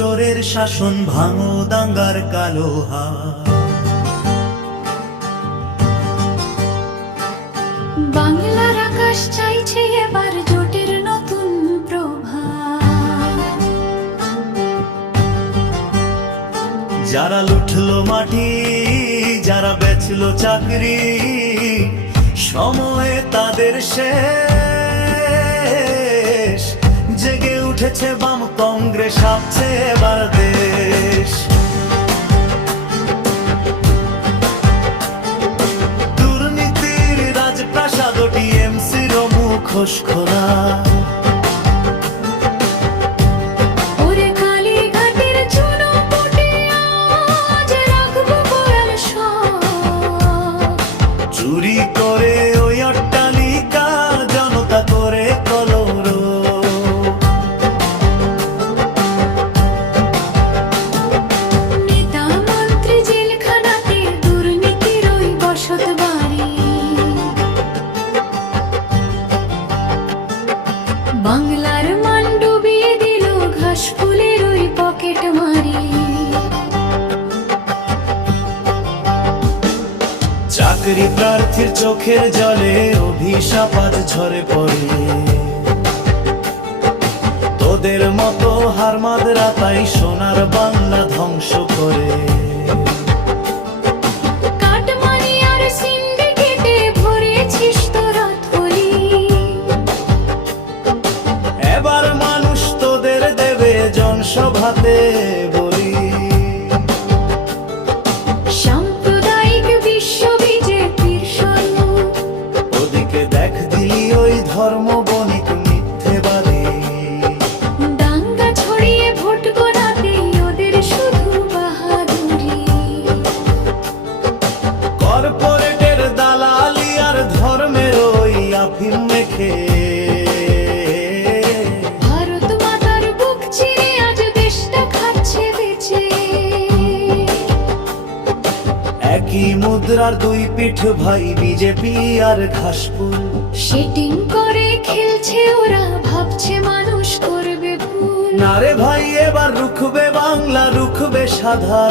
চোরের শাসন ভাঙো দাঙ্গার কালো হাত। বাংলার আকাশ চাইছে এবার জোটের নতুন প্রভাত। যারা লুটলো মাটি, যারা বেচলো চাকরি, সময়ে তাদের শেষ। জেগে উঠেছে বাম কংগ্রেস, ভাবছে এবার দেশ। দুর্নীতির রাজপ্রাসাদ, টিএমসির মুখোশ খোলা। চুরি করে ওই অট্টালিকা জনতা করে কলরব। নেতা মন্ত্রী জেলখানাতে, দুর্নীতির ওই বসত বাড়ি। বাংলার মান ডুবিয়ে দিল ঘাস ফুলের ওই পকেট মারি। চাকরি প্রার্থীর চোখের জলে অভিশাপ আজ ঝরে পড়ে। তোদের মতো হারমাদরা তাই সোনার বাংলা ধ্বংস করে। কাটমানি আর সিন্ডিকেটে ভরেছিস তোরা থলি। এবার মানুষ তোদের দেবে জনসভাতে বলি। ধর্ম বণিক মিথ্যেবাদী, দাঙ্গা ছড়িয়ে ভোট গোনাতে ওদের শুধু বাহাদুরি। কর্পোরেটের দালালি আর ধর্মের ওই আফিম মেখে ভারত মাতার বুক চিরে আজ দেশটা খাচ্ছে বেঁচে। একই মুদ্রার দুই পিঠ ভাই, বিজেপি আর ঘাসফুল। সেটিং করে খেলছে ওরা, ভাবছে মানুষ করবে ভুল। না রে ভাই, এবার রুখবে বাংলা, রুখবে সাধারণ।